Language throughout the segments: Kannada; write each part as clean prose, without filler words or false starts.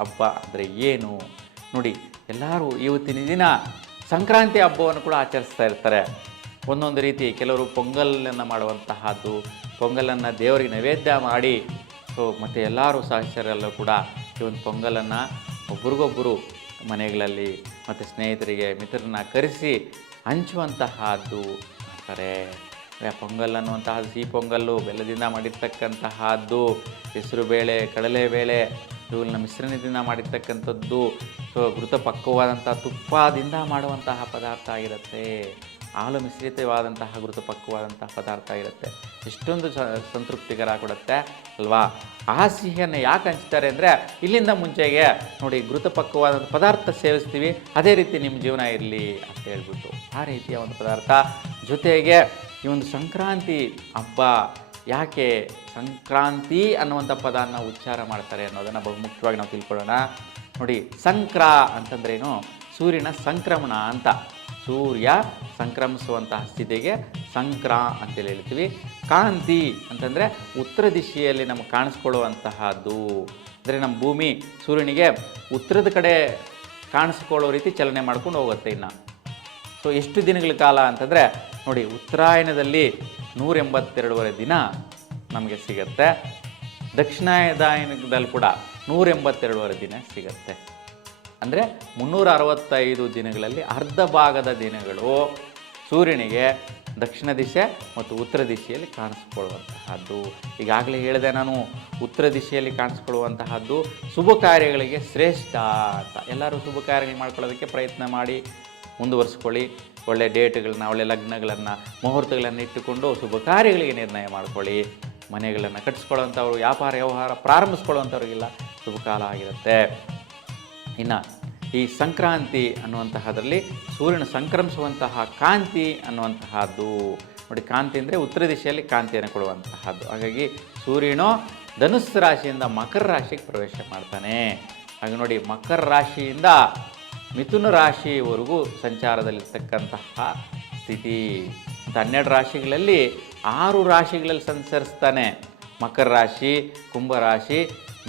ಹಬ್ಬ ಅಂದರೆ ಏನು ನೋಡಿ. ಎಲ್ಲರೂ ಇವತ್ತಿನ ದಿನ ಸಂಕ್ರಾಂತಿ ಹಬ್ಬವನ್ನು ಕೂಡ ಆಚರಿಸ್ತಾ ಇರ್ತಾರೆ. ಒಂದೊಂದು ರೀತಿ ಕೆಲವರು ಪೊಂಗಲನ್ನು ಮಾಡುವಂತಹದ್ದು, ಪೊಂಗಲನ್ನು ದೇವರಿಗೆ ನೈವೇದ್ಯ ಮಾಡಿ ಮತ್ತು ಎಲ್ಲರೂ ಸದಸ್ಯರೆಲ್ಲರೂ ಕೂಡ ಈ ಒಂದು ಪೊಂಗಲನ್ನು ಒಬ್ರಿಗೊಬ್ಬರು ಮನೆಗಳಲ್ಲಿ ಮತ್ತು ಸ್ನೇಹಿತರಿಗೆ ಮಿತ್ರರನ್ನ ಕರೆಸಿ ಹಂಚುವಂತಹದ್ದು ಮಾಡ್ತಾರೆ. ಪೊಂಗಲ್ ಅನ್ನುವಂತಹದ್ದು ಸಿಹಿ ಪೊಂಗಲ್ಲು, ಬೆಲ್ಲದಿಂದ ಮಾಡಿರ್ತಕ್ಕಂತಹದ್ದು, ಹೆಸರುಬೇಳೆ, ಕಡಲೆಬೇಳೆ ಇವುಗಳನ್ನ ಮಿಶ್ರಣದಿಂದ ಮಾಡಿರ್ತಕ್ಕಂಥದ್ದು, ಘೃತ ಪಕ್ವವಾದಂಥ ತುಪ್ಪದಿಂದ ಮಾಡುವಂತಹ ಪದಾರ್ಥ ಆಗಿರುತ್ತೆ. ಹಾಲು ಮಿಶ್ರಿತವಾದಂತಹ ಘೃತ ಪಕ್ವವಾದಂತಹ ಪದಾರ್ಥ ಇರುತ್ತೆ. ಎಷ್ಟೊಂದು ಸಂತೃಪ್ತಿಕರ ಕೊಡುತ್ತೆ ಅಲ್ವಾ. ಆ ಸಿಹಿಯನ್ನು ಯಾಕೆ ಹಂಚ್ತಾರೆ ಅಂದರೆ, ಇಲ್ಲಿಂದ ಮುಂಚೆಗೆ ನೋಡಿ ಘೃತ ಪಕ್ವವಾದಂಥ ಪದಾರ್ಥ ಸೇವಿಸ್ತೀವಿ, ಅದೇ ರೀತಿ ನಿಮ್ಮ ಜೀವನ ಇರಲಿ ಅಂತ ಹೇಳ್ಬಿಟ್ಟು ಆ ರೀತಿಯ ಒಂದು ಪದಾರ್ಥ. ಜೊತೆಗೆ ಈ ಒಂದು ಸಂಕ್ರಾಂತಿ ಹಬ್ಬ ಯಾಕೆ ಸಂಕ್ರಾಂತಿ ಅನ್ನುವಂಥ ಪದನ ಉಚ್ಚಾರ ಮಾಡ್ತಾರೆ ಅನ್ನೋದನ್ನು ಬಹುಮುಖ್ಯವಾಗಿ ನಾವು ತಿಳ್ಕೊಳ್ಳೋಣ. ನೋಡಿ, ಸಂಕ್ರ ಅಂತಂದ್ರೇನು? ಸೂರ್ಯನ ಸಂಕ್ರಮಣ ಅಂತ. ಸೂರ್ಯ ಸಂಕ್ರಮಿಸುವಂತಹ ಸ್ಥಿತಿಗೆ ಸಂಕ್ರ ಅಂತೇಳಿ ಹೇಳ್ತೀವಿ. ಕಾಂತಿ ಅಂತಂದರೆ ಉತ್ತರ ದಿಶೆಯಲ್ಲಿ ನಮಗೆ ಕಾಣಿಸ್ಕೊಳ್ಳುವಂತಹದ್ದು. ಅಂದರೆ ನಮ್ಮ ಭೂಮಿ ಸೂರ್ಯನಿಗೆ ಉತ್ತರದ ಕಡೆ ಕಾಣಿಸ್ಕೊಳ್ಳೋ ರೀತಿ ಚಲನೆ ಮಾಡ್ಕೊಂಡು ಹೋಗುತ್ತೆ. ಇನ್ನು ಎಷ್ಟು ದಿನಗಳ ಕಾಲ ಅಂತಂದರೆ ನೋಡಿ, ಉತ್ತರಾಯಣದಲ್ಲಿ 182 ದಿನ ನಮಗೆ ಸಿಗುತ್ತೆ. ದಕ್ಷಿಣಾಯನದಲ್ಲಿ ಕೂಡ 182 ದಿನ ಸಿಗುತ್ತೆ. ಅಂದರೆ 365 ದಿನಗಳಲ್ಲಿ ಅರ್ಧ ಭಾಗದ ದಿನಗಳು ಸೂರ್ಯನಿಗೆ ದಕ್ಷಿಣ ದಿಶೆ ಮತ್ತು ಉತ್ತರ ದಿಶೆಯಲ್ಲಿ ಕಾಣಿಸ್ಕೊಳ್ಳುವಂತಹದ್ದು. ಈಗಾಗಲೇ ಹೇಳಿದೆ ನಾನು, ಉತ್ತರ ದಿಶೆಯಲ್ಲಿ ಕಾಣಿಸ್ಕೊಳ್ಳುವಂತಹದ್ದು ಶುಭ ಕಾರ್ಯಗಳಿಗೆ ಶ್ರೇಷ್ಠ ಅಂತ. ಎಲ್ಲರೂ ಶುಭ ಕಾರ್ಯಗಳು ಮಾಡ್ಕೊಳ್ಳೋದಕ್ಕೆ ಪ್ರಯತ್ನ ಮಾಡಿ ಮುಂದುವರಿಸ್ಕೊಳ್ಳಿ. ಒಳ್ಳೆ ಡೇಟ್ಗಳನ್ನ, ಒಳ್ಳೆ ಲಗ್ನಗಳನ್ನು, ಮುಹೂರ್ತಗಳನ್ನು ಇಟ್ಟುಕೊಂಡು ಶುಭ ಕಾರ್ಯಗಳಿಗೆ ನಿರ್ಣಯ ಮಾಡ್ಕೊಳ್ಳಿ. ಮನೆಗಳನ್ನು ಕಟ್ಟಿಸ್ಕೊಳ್ಳೋವಂಥವ್ರು, ವ್ಯಾಪಾರ ವ್ಯವಹಾರ ಪ್ರಾರಂಭಿಸ್ಕೊಳ್ಳುವಂಥವ್ರಿಗೆಲ್ಲ ಶುಭ ಕಾಲ ಆಗಿರುತ್ತೆ. ಇನ್ನು ಈ ಸಂಕ್ರಾಂತಿ ಅನ್ನುವಂತಹದ್ರಲ್ಲಿ ಸೂರ್ಯನ ಸಂಕ್ರಮಿಸುವಂತಹ ಕಾಂತಿ ಅನ್ನುವಂತಹದ್ದು ನೋಡಿ. ಕಾಂತಿ ಅಂದರೆ ಉತ್ತರ ದಿಶೆಯಲ್ಲಿ ಕಾಂತಿಯನ್ನು ಕೊಡುವಂತಹದ್ದು. ಹಾಗಾಗಿ ಸೂರ್ಯನು ಧನುಸ್ಸು ರಾಶಿಯಿಂದ ಮಕರ ರಾಶಿಗೆ ಪ್ರವೇಶ ಮಾಡ್ತಾನೆ. ಹಾಗೆ ನೋಡಿ, ಮಕರ ರಾಶಿಯಿಂದ ಮಿಥುನ ರಾಶಿಯವರೆಗೂ ಸಂಚಾರದಲ್ಲಿರ್ತಕ್ಕಂತಹ ಸ್ಥಿತಿ. 12 ರಾಶಿಗಳಲ್ಲಿ 6 ರಾಶಿಗಳಲ್ಲಿ ಸಂಚರಿಸ್ತಾನೆ. ಮಕರ ರಾಶಿ, ಕುಂಭರಾಶಿ,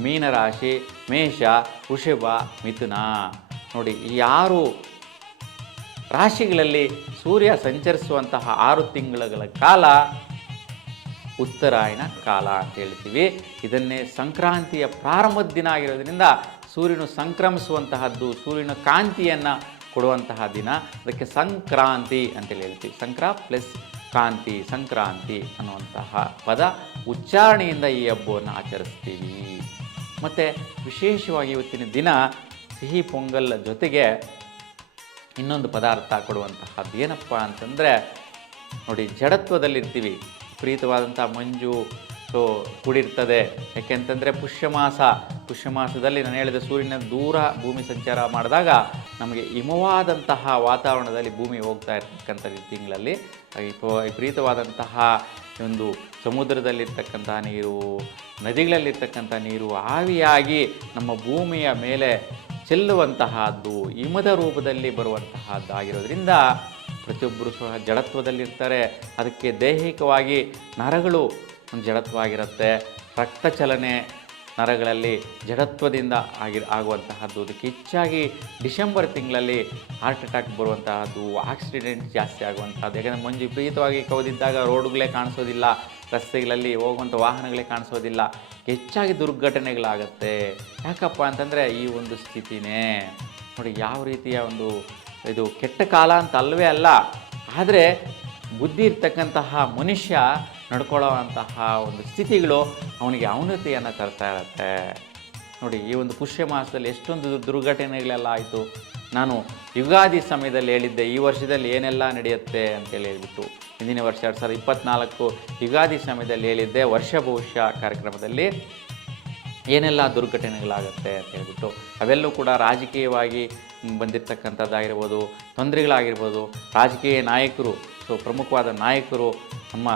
ಮೀನರಾಶಿ, ಮೇಷ, ವೃಷಭ, ಮಿಥುನ. ನೋಡಿ, ಈ 6 ರಾಶಿಗಳಲ್ಲಿ ಸೂರ್ಯ ಸಂಚರಿಸುವಂತಹ 6 ತಿಂಗಳ ಕಾಲ ಉತ್ತರಾಯಣ ಕಾಲ ಅಂತ ಹೇಳ್ತೀವಿ. ಇದನ್ನೇ ಸಂಕ್ರಾಂತಿಯ ಪ್ರಾರಂಭದ ದಿನ ಆಗಿರೋದ್ರಿಂದ ಸೂರ್ಯನು ಸಂಕ್ರಮಿಸುವಂತಹದ್ದು, ಸೂರ್ಯನ ಕಾಂತಿಯನ್ನು ಕೊಡುವಂತಹ ದಿನ. ಅದಕ್ಕೆ ಸಂಕ್ರಾಂತಿ ಅಂತೇಳಿ ಹೇಳ್ತೀವಿ. ಸಂಕ್ರ ಪ್ಲಸ್ ಕಾಂತಿ, ಸಂಕ್ರಾಂತಿ ಅನ್ನುವಂತಹ ಪದ ಉಚ್ಚಾರಣೆಯಿಂದ ಈ ಹಬ್ಬವನ್ನು ಆಚರಿಸ್ತೀವಿ. ಮತ್ತು ವಿಶೇಷವಾಗಿ ಇವತ್ತಿನ ದಿನ ಸಿಹಿ ಪೊಂಗಲ್ ಜೊತೆಗೆ ಇನ್ನೊಂದು ಪದಾರ್ಥ ಕೊಡುವಂತಹದ್ದು ಏನಪ್ಪ ಅಂತಂದರೆ ನೋಡಿ, ಜಡತ್ವದಲ್ಲಿರ್ತೀವಿ. ವಿಪರೀತವಾದಂಥ ಮಂಜು ಕೂಡಿರ್ತದೆ. ಯಾಕೆಂತಂದರೆ ಪುಷ್ಯಮಾಸದಲ್ಲಿ ನಾನು ಹೇಳಿದ ಸೂರ್ಯನ ದೂರ ಭೂಮಿ ಸಂಚಾರ ಮಾಡಿದಾಗ ನಮಗೆ ಹಿಮವಾದಂತಹ ವಾತಾವರಣದಲ್ಲಿ ಭೂಮಿ ಹೋಗ್ತಾ ಇರ್ತಕ್ಕಂಥ ತಿಂಗಳಲ್ಲಿ ವಿಪರೀತವಾದಂತಹ ಒಂದು ಸಮುದ್ರದಲ್ಲಿರ್ತಕ್ಕಂಥ ನೀರು, ನದಿಗಳಲ್ಲಿರ್ತಕ್ಕಂಥ ನೀರು ಆವಿಯಾಗಿ ನಮ್ಮ ಭೂಮಿಯ ಮೇಲೆ ಚೆಲ್ಲುವಂತಹದ್ದು, ಹಿಮದ ರೂಪದಲ್ಲಿ ಬರುವಂತಹದ್ದಾಗಿರೋದ್ರಿಂದ ಪ್ರತಿಯೊಬ್ಬರು ಸಹ ಜಡತ್ವದಲ್ಲಿರ್ತಾರೆ. ಅದಕ್ಕೆ ದೈಹಿಕವಾಗಿ ನರಗಳು ಜಡತ್ವಾಗಿರುತ್ತೆ. ರಕ್ತ ಚಲನೆ ನರಗಳಲ್ಲಿ ಜಡತ್ವದಿಂದ ಆಗುವಂತಹದ್ದು. ಅದಕ್ಕೆ ಹೆಚ್ಚಾಗಿ ಡಿಸೆಂಬರ್ ತಿಂಗಳಲ್ಲಿ ಹಾರ್ಟ್ ಅಟ್ಯಾಕ್ ಬರುವಂತಹದ್ದು, ಆಕ್ಸಿಡೆಂಟ್ ಜಾಸ್ತಿ ಆಗುವಂಥದ್ದು. ಯಾಕೆಂದರೆ ಮಂಜು ವಿಪರೀತವಾಗಿ ಕವಿದಿದ್ದಾಗ ರೋಡ್ಗಳೇ ಕಾಣಿಸೋದಿಲ್ಲ, ರಸ್ತೆಗಳಲ್ಲಿ ಹೋಗುವಂಥ ವಾಹನಗಳೇ ಕಾಣಿಸೋದಿಲ್ಲ, ಹೆಚ್ಚಾಗಿ ದುರ್ಘಟನೆಗಳಾಗತ್ತೆ. ಯಾಕಪ್ಪ ಅಂತಂದರೆ ಈ ಒಂದು ಸ್ಥಿತಿನೇ ನೋಡಿ. ಯಾವ ರೀತಿಯ ಒಂದು ಇದು ಕೆಟ್ಟ ಕಾಲ ಅಂತ ಅಲ್ಲವೇ ಅಲ್ಲ, ಆದರೆ ಬುದ್ಧಿ ಇರ್ತಕ್ಕಂತಹ ಮನುಷ್ಯ ನಡ್ಕೊಳ್ಳೋವಂತಹ ಒಂದು ಸ್ಥಿತಿಗಳು ಅವನಿಗೆ ಅವನತಿಯನ್ನು ತರ್ತಾ ಇರುತ್ತೆ ನೋಡಿ. ಈ ಒಂದು ಪುಷ್ಯ ಮಾಸದಲ್ಲಿ ಎಷ್ಟೊಂದು ದುರ್ಘಟನೆಗಳೆಲ್ಲ ಆಯಿತು. ನಾನು ಯುಗಾದಿ ಸಮಯದಲ್ಲಿ ಹೇಳಿದ್ದೆ, ಈ ವರ್ಷದಲ್ಲಿ ಏನೆಲ್ಲ ನಡೆಯುತ್ತೆ ಅಂತೇಳಿ ಹೇಳ್ಬಿಟ್ಟು. ಹಿಂದಿನ ವರ್ಷ 2024 ಯುಗಾದಿ ಸಮಯದಲ್ಲಿ ಹೇಳಿದ್ದೆ, ವರ್ಷ ಭವಿಷ್ಯ ಕಾರ್ಯಕ್ರಮದಲ್ಲಿ ಏನೆಲ್ಲ ದುರ್ಘಟನೆಗಳಾಗುತ್ತೆ ಅಂತ ಹೇಳ್ಬಿಟ್ಟು. ಅವೆಲ್ಲೂ ಕೂಡ ರಾಜಕೀಯವಾಗಿ ಬಂದಿರತಕ್ಕಂಥದ್ದಾಗಿರ್ಬೋದು, ತೊಂದರೆಗಳಾಗಿರ್ಬೋದು, ರಾಜಕೀಯ ನಾಯಕರು, ಪ್ರಮುಖವಾದ ನಾಯಕರು ನಮ್ಮ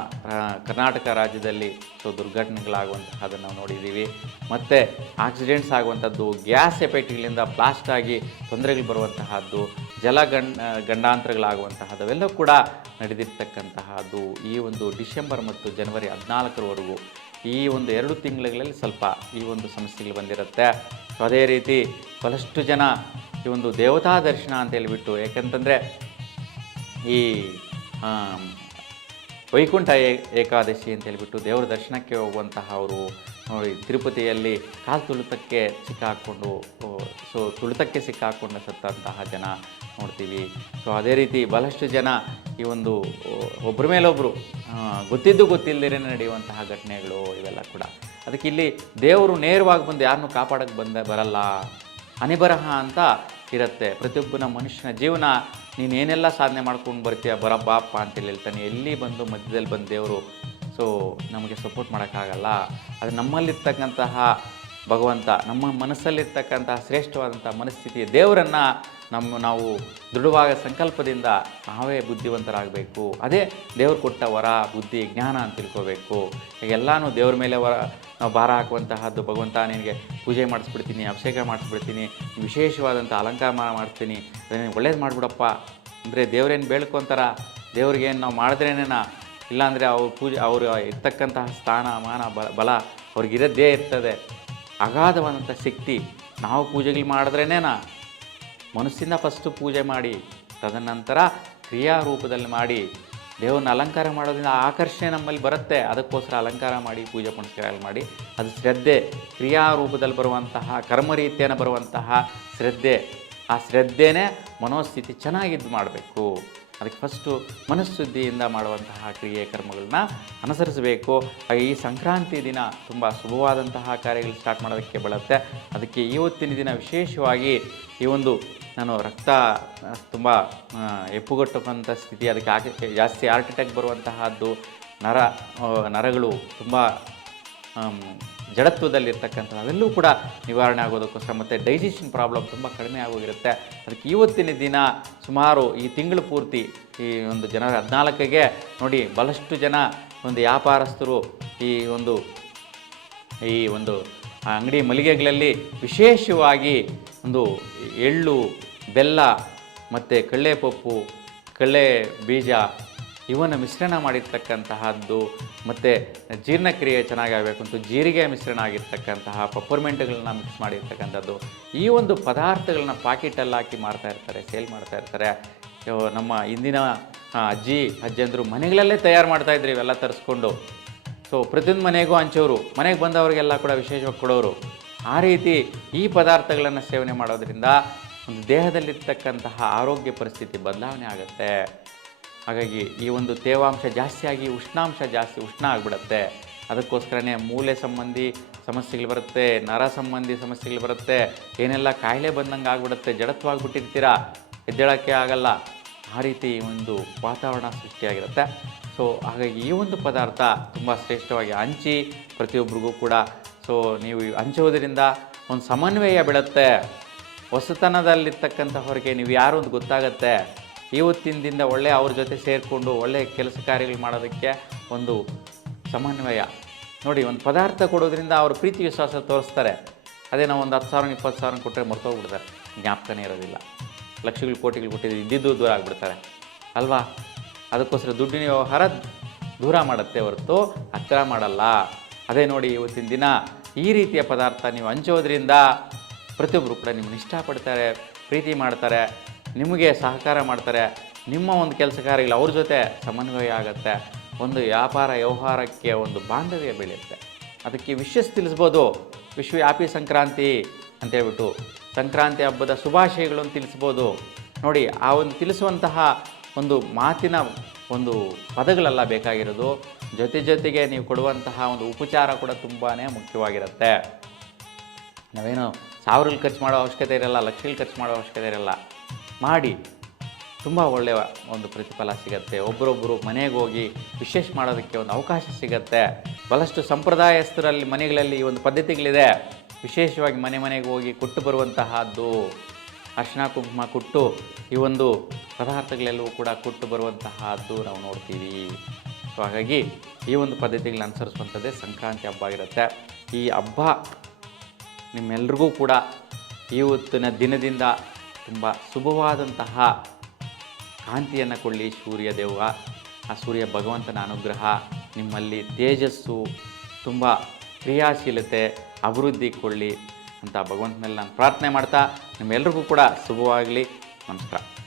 ಕರ್ನಾಟಕ ರಾಜ್ಯದಲ್ಲಿ ದುರ್ಘಟನೆಗಳಾಗುವಂತಹದನ್ನು ನಾವು ನೋಡಿದ್ದೀವಿ. ಮತ್ತು ಆಕ್ಸಿಡೆಂಟ್ಸ್ ಆಗುವಂಥದ್ದು, ಗ್ಯಾಸ್ ಎಫೆಕ್ಟ್ಗಳಿಂದ ಬ್ಲಾಸ್ಟ್ ಆಗಿ ತೊಂದರೆಗಳು ಬರುವಂತಹದ್ದು, ಗಂಡಾಂತರಗಳಾಗುವಂತಹದ್ದು ಅವೆಲ್ಲ ಕೂಡ ನಡೆದಿರ್ತಕ್ಕಂತಹದ್ದು ಈ ಒಂದು ಡಿಸೆಂಬರ್ ಮತ್ತು ಜನವರಿ 14ರವರೆಗೂ. ಈ ಒಂದು 2 ತಿಂಗಳಲ್ಲಿ ಸ್ವಲ್ಪ ಈ ಒಂದು ಸಮಸ್ಯೆಗಳು ಬಂದಿರುತ್ತೆ. ಅದೇ ರೀತಿ ಬಹಳಷ್ಟು ಜನ ಈ ಒಂದು ದೇವತಾ ದರ್ಶನ ಅಂತ ಹೇಳಿಬಿಟ್ಟು, ಏಕೆಂತಂದರೆ ಈ ವೈಕುಂಠ ಏಕಾದಶಿ ಅಂತ ಹೇಳಿಬಿಟ್ಟು ದೇವರ ದರ್ಶನಕ್ಕೆ ಹೋಗುವಂತಹ ಅವರು ನೋಡಿ, ತಿರುಪತಿಯಲ್ಲಿ ಕಾಲು ತುಳಿತಕ್ಕೆ ಸಿಕ್ಕಾಕ್ಕೊಂಡು ತುಳಿತಕ್ಕೆ ಸಿಕ್ಕಾಕೊಂಡು ಸತ್ತಂತಹ ಜನ ನೋಡ್ತೀವಿ. ಸೊ ಅದೇ ರೀತಿ ಬಹಳಷ್ಟು ಜನ ಈ ಒಂದು ಒಬ್ಬರ ಮೇಲೊಬ್ಬರು ಗೊತ್ತಿದ್ದು ಗೊತ್ತಿಲ್ಲದೇ ನಡೆಯುವಂತಹ ಘಟನೆಗಳು ಇವೆಲ್ಲ ಕೂಡ. ಅದಕ್ಕೆ ಇಲ್ಲಿ ದೇವರು ನೇರವಾಗಿ ಬಂದು ಯಾರನ್ನೂ ಕಾಪಾಡೋಕ್ಕೆ ಬರಲ್ಲ, ಹನಿಬರಹ ಅಂತ ಇರುತ್ತೆ. ಪ್ರತಿಯೊಬ್ಬನ ಮನುಷ್ಯನ ಜೀವನ ನೀನೇನೆಲ್ಲ ಸಾಧನೆ ಮಾಡ್ಕೊಂಡು ಬರ್ತೀಯ ಬರಬ್ಬಾಪ್ಪ ಅಂತೇಳಿ ಹೇಳ್ತಾನೆ. ಎಲ್ಲಿ ಬಂದು ಮಧ್ಯದಲ್ಲಿ ಬಂದು ದೇವರು ನಮಗೆ ಸಪೋರ್ಟ್ ಮಾಡೋಕ್ಕಾಗಲ್ಲ. ಅದು ನಮ್ಮಲ್ಲಿರ್ತಕ್ಕಂತಹ ಭಗವಂತ, ನಮ್ಮ ಮನಸ್ಸಲ್ಲಿರ್ತಕ್ಕಂತಹ ಶ್ರೇಷ್ಠವಾದಂಥ ಮನಸ್ಥಿತಿ ದೇವರನ್ನು ನಾವು ದೃಢವಾದ ಸಂಕಲ್ಪದಿಂದ ನಾವೇ ಬುದ್ಧಿವಂತರಾಗಬೇಕು. ಅದೇ ದೇವ್ರು ಕೊಟ್ಟ ವರ, ಬುದ್ಧಿ, ಜ್ಞಾನ ಅಂತ ತಿಳ್ಕೋಬೇಕು. ಎಲ್ಲನೂ ದೇವ್ರ ಮೇಲೆ ನಾವು ಭಾರ ಹಾಕುವಂತಹದ್ದು. ಭಗವಂತ ನಿನಗೆ ಪೂಜೆ ಮಾಡಿಸ್ಬಿಡ್ತೀನಿ, ಅಭಿಷೇಕ ಮಾಡಿಸ್ಬಿಡ್ತೀನಿ, ವಿಶೇಷವಾದಂಥ ಅಲಂಕಾರ ಮಾಡ್ತೀನಿ, ಅದನ್ನು ಒಳ್ಳೇದು ಮಾಡಿಬಿಡಪ್ಪ ಅಂದರೆ ದೇವ್ರೇನು ಬೇಳ್ಕೊತಾರ? ದೇವ್ರಿಗೇನು ನಾವು ಮಾಡಿದ್ರೇನೇನ? ಇಲ್ಲಾಂದರೆ ಅವರು ಇರ್ತಕ್ಕಂತಹ ಸ್ಥಾನ ಮಾನ ಬಲ ಅವ್ರಿಗಿರೋದೇ ಇರ್ತದೆ. ಅಗಾಧವಾದಂಥ ಶಕ್ತಿ. ನಾವು ಪೂಜೆಗಳು ಮಾಡಿದ್ರೇನೇನಾ? ಮನಸ್ಸಿಂದ ಫಸ್ಟು ಪೂಜೆ ಮಾಡಿ, ತದನಂತರ ಕ್ರಿಯಾರೂಪದಲ್ಲಿ ಮಾಡಿ ದೇವ್ರನ್ನ ಅಲಂಕಾರ ಮಾಡೋದ್ರಿಂದ ಆಕರ್ಷಣೆ ನಮ್ಮಲ್ಲಿ ಬರುತ್ತೆ. ಅದಕ್ಕೋಸ್ಕರ ಅಲಂಕಾರ ಮಾಡಿ, ಪೂಜೆ ಪುನಸ್ಕಾರ ಮಾಡಿ, ಅದು ಶ್ರದ್ಧೆ. ಕ್ರಿಯಾರೂಪದಲ್ಲಿ ಬರುವಂತಹ ಕರ್ಮರೀತಿಯನ್ನು ಬರುವಂತಹ ಶ್ರದ್ಧೆ. ಆ ಶ್ರದ್ಧೆನೇ ಮನೋಸ್ಥಿತಿ ಚೆನ್ನಾಗಿದ್ದು ಮಾಡಬೇಕು. ಅದಕ್ಕೆ ಫಸ್ಟು ಮನಃಶುದ್ಧಿಯಿಂದ ಮಾಡುವಂತಹ ಕ್ರಿಯೆ ಕರ್ಮಗಳನ್ನ ಅನುಸರಿಸಬೇಕು. ಹಾಗೆ ಈ ಸಂಕ್ರಾಂತಿ ದಿನ ತುಂಬ ಶುಭವಾದಂತಹ ಕಾರ್ಯಗಳು ಸ್ಟಾರ್ಟ್ ಮಾಡೋದಕ್ಕೆ ಬರುತ್ತೆ. ಅದಕ್ಕೆ ಇವತ್ತಿನ ದಿನ ವಿಶೇಷವಾಗಿ ಈ ಒಂದು ರಕ್ತ ತುಂಬ ಹೆಪ್ಪುಗಟ್ಟುವಂಥ ಸ್ಥಿತಿ, ಅದಕ್ಕೆ ಜಾಸ್ತಿ ಹಾರ್ಟ್ ಅಟ್ಯಾಕ್ ಬರುವಂತಹದ್ದು, ನರಗಳು ತುಂಬ ಜಡತ್ವದಲ್ಲಿರ್ತಕ್ಕಂಥದ್ದು ಅವೆಲ್ಲವೂ ಕೂಡ ನಿವಾರಣೆ ಆಗೋದಕ್ಕೋಸ್ಕರ, ಮತ್ತು ಡೈಜೆಷನ್ ಪ್ರಾಬ್ಲಮ್ ತುಂಬ ಕಡಿಮೆ ಆಗೋಗಿರುತ್ತೆ. ಅದಕ್ಕೆ ಇವತ್ತಿನ ದಿನ ಸುಮಾರು ಈ ತಿಂಗಳು ಪೂರ್ತಿ ಈ ಒಂದು ಜನವರಿ 14ಗೆ ನೋಡಿ, ಬಹಳಷ್ಟು ಜನ ಒಂದು ವ್ಯಾಪಾರಸ್ಥರು ಈ ಒಂದು ಅಂಗಡಿ ಮಳಿಗೆಗಳಲ್ಲಿ ವಿಶೇಷವಾಗಿ ಒಂದು ಎಳ್ಳು, ಬೆಲ್ಲ ಮತ್ತು ಕಡಲೆಪಪ್ಪು, ಕಡಲೆ ಬೀಜ ಇವನ್ನು ಮಿಶ್ರಣ ಮಾಡಿರ್ತಕ್ಕಂತಹದ್ದು, ಮತ್ತು ಜೀರ್ಣಕ್ರಿಯೆ ಚೆನ್ನಾಗಾಗಬೇಕು ಅಂತ ಜೀರಿಗೆ ಮಿಶ್ರಣ ಆಗಿರ್ತಕ್ಕಂತಹ ಪಪ್ಪರ್ಮೆಂಟ್ಗಳನ್ನ ಮಿಕ್ಸ್ ಮಾಡಿರ್ತಕ್ಕಂಥದ್ದು, ಈ ಒಂದು ಪದಾರ್ಥಗಳನ್ನ ಪಾಕೆಟಲ್ಲಿ ಹಾಕಿ ಮಾರ್ತಾಯಿರ್ತಾರೆ, ಸೇಲ್ ಮಾಡ್ತಾಯಿರ್ತಾರೆ. ನಮ್ಮ ಇಂದಿನ ಅಜ್ಜಂದರು ಮನೆಗಳಲ್ಲೇ ತಯಾರು ಮಾಡ್ತಾಯಿದ್ರು ಇವೆಲ್ಲ ತರಿಸ್ಕೊಂಡು. ಪ್ರತಿಯೊಂದು ಮನೆಗೂ ಹಂಚೋರು, ಮನೆಗೆ ಬಂದವರಿಗೆಲ್ಲ ಕೂಡ ವಿಶೇಷವಾಗಿ ಕೊಡೋರು. ಆ ರೀತಿ ಈ ಪದಾರ್ಥಗಳನ್ನು ಸೇವನೆ ಮಾಡೋದ್ರಿಂದ ಒಂದು ದೇಹದಲ್ಲಿರ್ತಕ್ಕಂತಹ ಆರೋಗ್ಯ ಪರಿಸ್ಥಿತಿ ಬದಲಾವಣೆ ಆಗುತ್ತೆ. ಹಾಗಾಗಿ ಈ ಒಂದು ತೇವಾಂಶ ಜಾಸ್ತಿಯಾಗಿ ಉಷ್ಣ ಆಗಿಬಿಡುತ್ತೆ. ಅದಕ್ಕೋಸ್ಕರನೇ ಮೂಳೆ ಸಂಬಂಧಿ ಸಮಸ್ಯೆಗಳು ಬರುತ್ತೆ, ನರ ಸಂಬಂಧಿ ಸಮಸ್ಯೆಗಳು ಬರುತ್ತೆ, ಏನೆಲ್ಲ ಕಾಯಿಲೆ ಬಂದಂಗೆ ಆಗಿಬಿಡುತ್ತೆ. ಜಡತ್ವಾಗಿಬಿಟ್ಟಿರ್ತೀರ, ಎದ್ದೇಳೋಕ್ಕೆ ಆಗಲ್ಲ. ಆ ರೀತಿ ಒಂದು ವಾತಾವರಣ ಸೃಷ್ಟಿಯಾಗಿರುತ್ತೆ. ಹಾಗಾಗಿ ಈ ಒಂದು ಪದಾರ್ಥ ತುಂಬ ಶ್ರೇಷ್ಠವಾಗಿ ಹಂಚಿ ಪ್ರತಿಯೊಬ್ಬರಿಗೂ ಕೂಡ ನೀವು ಹಂಚೋದ್ರಿಂದ ಒಂದು ಸಮನ್ವಯ ಬೀಳುತ್ತೆ. ಹೊಸತನದಲ್ಲಿರ್ತಕ್ಕಂಥವ್ರಿಗೆ ನೀವು ಯಾರು ಅಂತ ಗೊತ್ತಾಗತ್ತೆ. ಇವತ್ತಿನ ದಿನ ಅವ್ರ ಜೊತೆ ಸೇರಿಕೊಂಡು ಒಳ್ಳೆ ಕೆಲಸ ಕಾರ್ಯಗಳು ಮಾಡೋದಕ್ಕೆ ಒಂದು ಸಮನ್ವಯ ನೋಡಿ. ಒಂದು ಪದಾರ್ಥ ಕೊಡೋದ್ರಿಂದ ಅವರು ಪ್ರೀತಿ ವಿಶ್ವಾಸ ತೋರಿಸ್ತಾರೆ. ಅದೇ ನಾವು ಒಂದು 10,000 20,000 ಕೊಟ್ಟರೆ ಮರ್ತೋಗ್ಬಿಡ್ತಾರೆ, ಜ್ಞಾಪಕನೇ ಇರೋದಿಲ್ಲ. ಲಕ್ಷಗಳು ಕೋಟಿಗಳು ಕೊಟ್ಟಿದ್ದು ಇದ್ದಿದ್ದು ದೂರ ಆಗಿಬಿಡ್ತಾರೆ ಅಲ್ವಾ. ಅದಕ್ಕೋಸ್ಕರ ದುಡ್ಡಿನ ವ್ಯವಹಾರ ದೂರ ಮಾಡುತ್ತೆ ಹೊರತು ಹತ್ತಿರ ಮಾಡಲ್ಲ. ಅದೇ ನೋಡಿ, ಇವತ್ತಿನ ದಿನ ಈ ರೀತಿಯ ಪದಾರ್ಥ ನೀವು ಹಂಚೋದ್ರಿಂದ ಪ್ರತಿಯೊಬ್ಬರು ಕೂಡ ನಿಮ್ಮನ್ನು ಇಷ್ಟಪಡ್ತಾರೆ, ಪ್ರೀತಿ ಮಾಡ್ತಾರೆ, ನಿಮಗೆ ಸಹಕಾರ ಮಾಡ್ತಾರೆ. ನಿಮ್ಮ ಒಂದು ಕೆಲಸ ಕಾರ್ಯಗಳು ಅವ್ರ ಜೊತೆ ಸಮನ್ವಯ ಆಗುತ್ತೆ. ಒಂದು ವ್ಯಾಪಾರ ವ್ಯವಹಾರಕ್ಕೆ ಒಂದು ಬಾಂಧವ್ಯ ಬೆಳೆಯುತ್ತೆ. ಅದಕ್ಕೆ ವಿಶಸ್ ತಿಳಿಸ್ಬೋದು. ಹ್ಯಾಪಿ ಸಂಕ್ರಾಂತಿ ಅಂತೇಳ್ಬಿಟ್ಟು ಸಂಕ್ರಾಂತಿ ಹಬ್ಬದ ಶುಭಾಶಯಗಳನ್ನು ತಿಳಿಸ್ಬೋದು ನೋಡಿ. ಆ ಒಂದು ತಿಳಿಸುವಂತಹ ಒಂದು ಮಾತಿನ ಒಂದು ಪದಗಳೆಲ್ಲ ಬೇಕಾಗಿರೋದು. ಜೊತೆಗೆ ನೀವು ಕೊಡುವಂತಹ ಒಂದು ಉಪಚಾರ ಕೂಡ ತುಂಬಾ ಮುಖ್ಯವಾಗಿರುತ್ತೆ. ನಾವೇನು ಸಾವಿರಲ್ಲಿ ಖರ್ಚು ಮಾಡೋ ಅವಶ್ಯಕತೆ ಇರಲ್ಲ, ಲಕ್ಷಗಳು ಖರ್ಚು ಮಾಡೋ ಅವಶ್ಯಕತೆ ಇರಲ್ಲ. ಮಾಡಿ ತುಂಬ ಒಳ್ಳೆಯ ಒಂದು ಪ್ರತಿಫಲ ಸಿಗುತ್ತೆ. ಒಬ್ಬರೊಬ್ಬರು ಮನೆಗೆ ಹೋಗಿ ವಿಶೇಷ ಮಾಡೋದಕ್ಕೆ ಒಂದು ಅವಕಾಶ ಸಿಗುತ್ತೆ. ಬಹಳಷ್ಟು ಸಂಪ್ರದಾಯಸ್ಥರಲ್ಲಿ ಮನೆಗಳಲ್ಲಿ ಈ ಒಂದು ಪದ್ಧತಿಗಳಿದೆ. ವಿಶೇಷವಾಗಿ ಮನೆಗೆ ಹೋಗಿ ಕೊಟ್ಟು ಬರುವಂತಹದ್ದು, ಅರಿಶಿನ ಕುಂಕುಮ ಕೊಟ್ಟು ಈ ಒಂದು ಪದಾರ್ಥಗಳೆಲ್ಲವೂ ಕೂಡ ಕೊಟ್ಟು ಬರುವಂತಹದ್ದು ನಾವು ನೋಡ್ತೀವಿ. ಹಾಗಾಗಿ ಈ ಒಂದು ಪದ್ಧತಿಗಳನ್ನ ಅನುಸರಿಸುವಂಥದ್ದೇ ಸಂಕ್ರಾಂತಿ ಹಬ್ಬ ಆಗಿರುತ್ತೆ. ಈ ಹಬ್ಬ ನಿಮ್ಮೆಲ್ರಿಗೂ ಕೂಡ ಇವತ್ತಿನ ದಿನದಿಂದ ತುಂಬ ಶುಭವಾದಂತಹ ಕಾಂತಿಯನ್ನು ಕೊಳ್ಳಿ ಸೂರ್ಯ ದೇವ. ಆ ಸೂರ್ಯ ಭಗವಂತನ ಅನುಗ್ರಹ ನಿಮ್ಮಲ್ಲಿ ತೇಜಸ್ಸು, ತುಂಬ ಕ್ರಿಯಾಶೀಲತೆ ಅಭಿವೃದ್ಧಿ ಕೊಳ್ಳಿ. ಅಂತ ಭಗವಂತನಲ್ಲಿ ನಾನು ಪ್ರಾರ್ಥನೆ ಮಾಡ್ತಾ ನಿಮ್ಮೆಲ್ರಿಗೂ ಕೂಡ ಶುಭವಾಗಲಿ. ನಮಸ್ಕಾರ.